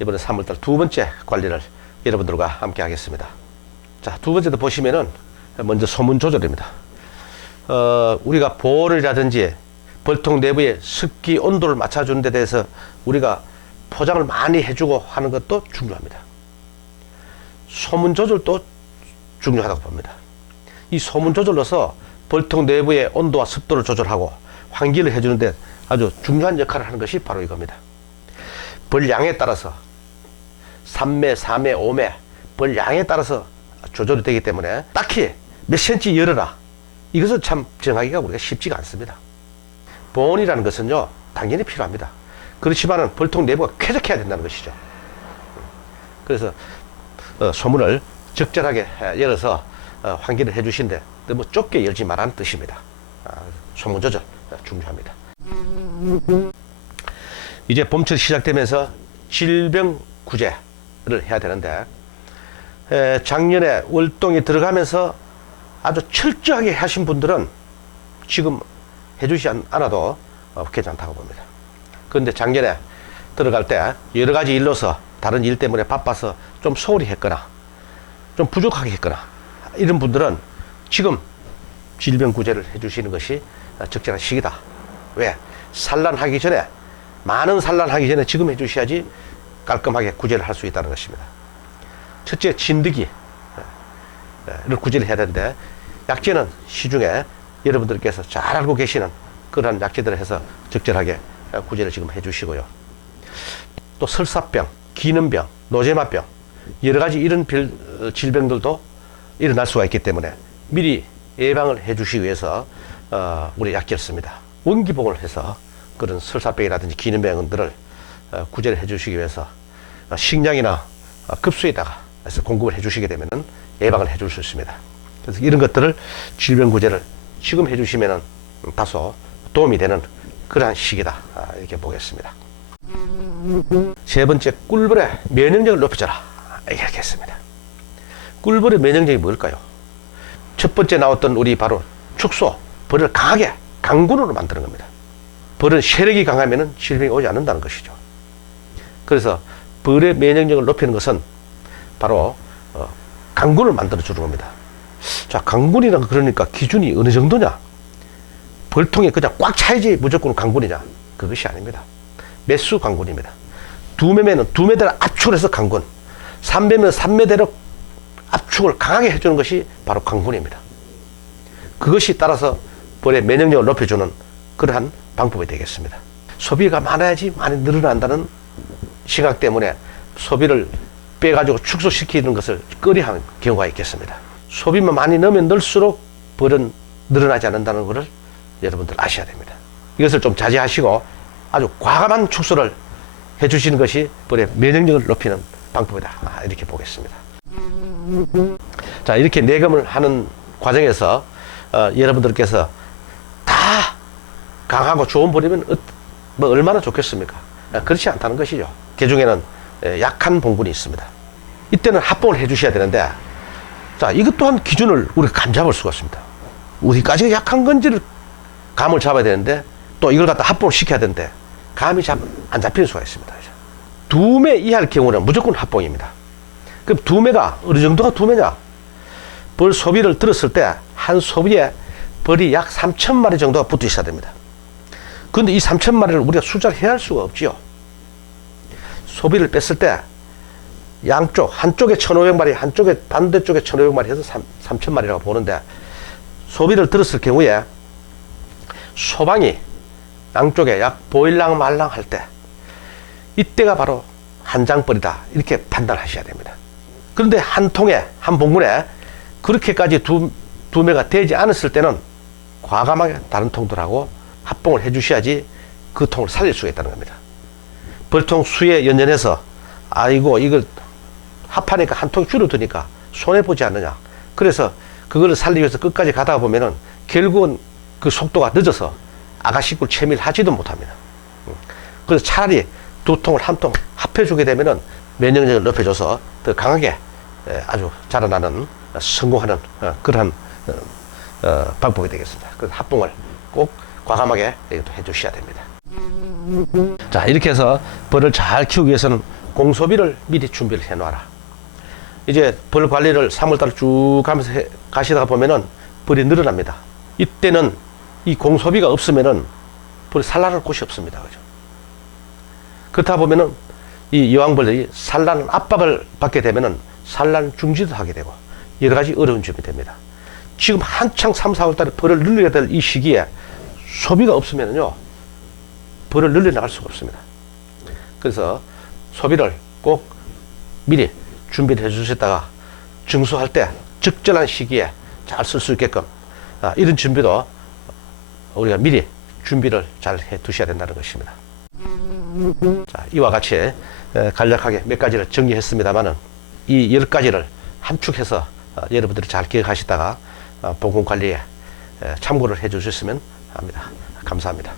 이번에 3월달 두 번째 관리를 여러분들과 함께 하겠습니다. 자, 두 번째도 보시면은 먼저 소문 조절입니다. 우리가 보온이라든지 벌통 내부의 습기 온도를 맞춰주는 데 대해서 우리가 포장을 많이 해주고 하는 것도 중요합니다. 소문 조절도 중요하다고 봅니다. 이 소문 조절로서 벌통 내부의 온도와 습도를 조절하고 환기를 해주는데 아주 중요한 역할을 하는 것이 바로 이겁니다. 벌량에 따라서 3매, 4매, 5매 벌량에 따라서 조절이 되기 때문에 딱히 몇 cm 열어라 이것은 참 정하기가 우리가 쉽지가 않습니다. 보온이라는 것은요 당연히 필요합니다. 그렇지만은 벌통 내부가 쾌적해야 된다는 것이죠. 그래서 소문을 적절하게 열어서 환기를 해주시는데 너무 좁게 열지 말라는 뜻입니다. 소문 조절 중요합니다. 이제 봄철이 시작되면서 질병 구제를 해야 되는데 작년에 월동이 들어가면서 아주 철저하게 하신 분들은 지금 해주지 않아도 괜찮다고 봅니다. 그런데 작년에 들어갈 때 여러 가지 일로서 다른 일 때문에 바빠서 좀 소홀히 했거나 좀 부족하게 했거나 이런 분들은 지금 질병 구제를 해주시는 것이 적절한 시기다. 왜? 산란하기 전에 많은 산란하기 전에 지금 해주셔야지 깔끔하게 구제를 할 수 있다는 것입니다. 첫째, 진드기를 구제를 해야 되는데 약재는 시중에 여러분들께서 잘 알고 계시는 그런 약재들을 해서 적절하게 구제를 지금 해주시고요. 또 설사병, 기능병, 노제마병 여러 가지 이런 질병들도 일어날 수가 있기 때문에 미리 예방을 해주시기 위해서 우리 약재를 씁니다. 원기봉을 해서 그런 설사병이라든지 기능병들을 구제를 해주시기 위해서 식량이나 급수에다가 공급을 해주시게 되면 예방을 해줄 수 있습니다. 그래서 이런 것들을 질병 구제를 지금 해주시면 다소 도움이 되는 그러한 시기다 이렇게 보겠습니다. 세 번째, 꿀벌의 면역력을 높여줘라 이렇게 했습니다. 꿀벌의 면역력이 뭘까요? 첫 번째 나왔던 우리 바로 축소, 벌을 강하게 강군으로 만드는 겁니다. 벌은 세력이 강하면 질병이 오지 않는다는 것이죠. 그래서 벌의 면역력을 높이는 것은 바로 강군을 만들어 주는 겁니다. 자, 강군이라고 그러니까 기준이 어느 정도냐? 벌통에 그냥 꽉 차야지 무조건 강군이냐? 그것이 아닙니다. 매수 강군입니다. 2매면 2매대로 압축을 해서 강군, 3매면 3매대로 압축을 강하게 해주는 것이 바로 강군입니다. 그것이 따라서 벌의 면역력을 높여주는 그러한 방법이 되겠습니다. 소비가 많아야지 많이 늘어난다는 시각 때문에 소비를 빼가지고 축소시키는 것을 꺼려하는 경우가 있겠습니다. 소비만 많이 넣으면 넣을수록 벌은 늘어나지 않는다는 것을 여러분들 아셔야 됩니다. 이것을 좀 자제하시고 아주 과감한 축소를 해주시는 것이 벌의 면역력을 높이는 방법이다 이렇게 보겠습니다. 자, 이렇게 내검을 하는 과정에서 여러분들께서 다 강하고 좋은 벌이면 뭐 얼마나 좋겠습니까? 그렇지 않다는 것이죠. 개중에는 약한 봉군이 있습니다. 이때는 합봉을 해주셔야 되는데, 자, 이것 또한 기준을 우리가 감 잡을 수가 있습니다. 어디까지가 약한 건지를 감을 잡아야 되는데, 또 이걸 갖다 합봉을 시켜야 되는데, 감이 안 잡히는 수가 있습니다. 2매 이하일 경우는 무조건 합봉입니다. 그럼 2매가 어느 정도가 2매냐? 벌 소비를 들었을 때 한 소비에 벌이 약 3,000마리 정도가 붙어 있어야 됩니다. 그런데 이 3,000마리를 우리가 숫자를 해야 할 수가 없지요. 소비를 뺐을 때 양쪽, 한쪽에 1,500마리, 한쪽에 반대쪽에 1,500마리 해서 3,000마리라고 보는데, 소비를 들었을 경우에 소방이 양쪽에 약 보일랑 말랑 할 때 이때가 바로 한장벌이다 이렇게 판단하셔야 됩니다. 그런데 한 통에, 한 봉군에 그렇게까지 2매가 되지 않았을 때는 과감하게 다른 통들하고 합봉을 해주셔야지 그 통을 살릴 수가 있다는 겁니다. 벌통 수에 연연해서 아이고 이걸 합하니까 한 통이 줄어드니까 손해보지 않느냐, 그래서 그걸 살리기 위해서 끝까지 가다가 보면은 결국은 그 속도가 늦어서 아가씨꿀 채미를 하지도 못합니다. 그래서 차라리 2통을 한 통 합해주게 되면은 면역력을 높여줘서 더 강하게 아주 자라나는 성공하는 그러한 방법이 되겠습니다. 그 합봉을 꼭 과감하게 이것도 해주셔야 됩니다. 자, 이렇게 해서 벌을 잘 키우기 위해서는 공소비를 미리 준비를 해 놔라. 이제 벌 관리를 3월달 쭉 가면서 가시다가 보면은 벌이 늘어납니다. 이때는 이 공소비가 없으면은 벌이 산란할 곳이 없습니다. 그죠? 그렇다 보면은 이 여왕벌들이 산란 압박을 받게 되면은 산란 중지도 하게 되고 여러 가지 어려운 점이 됩니다. 지금 한창 3, 4월달에 벌을 늘려야 될 이 시기에 소비가 없으면요 벌을 늘려나갈 수가 없습니다. 그래서 소비를 꼭 미리 준비를 해 주셨다가 증수할 때 적절한 시기에 잘 쓸 수 있게끔 이런 준비도 우리가 미리 준비를 잘 해 두셔야 된다는 것입니다. 자, 이와 같이 간략하게 몇 가지를 정리했습니다만은 이 10가지를 함축해서 여러분들이 잘 기억하시다가 보건 관리에 참고를 해 주셨으면 합니다. 감사합니다.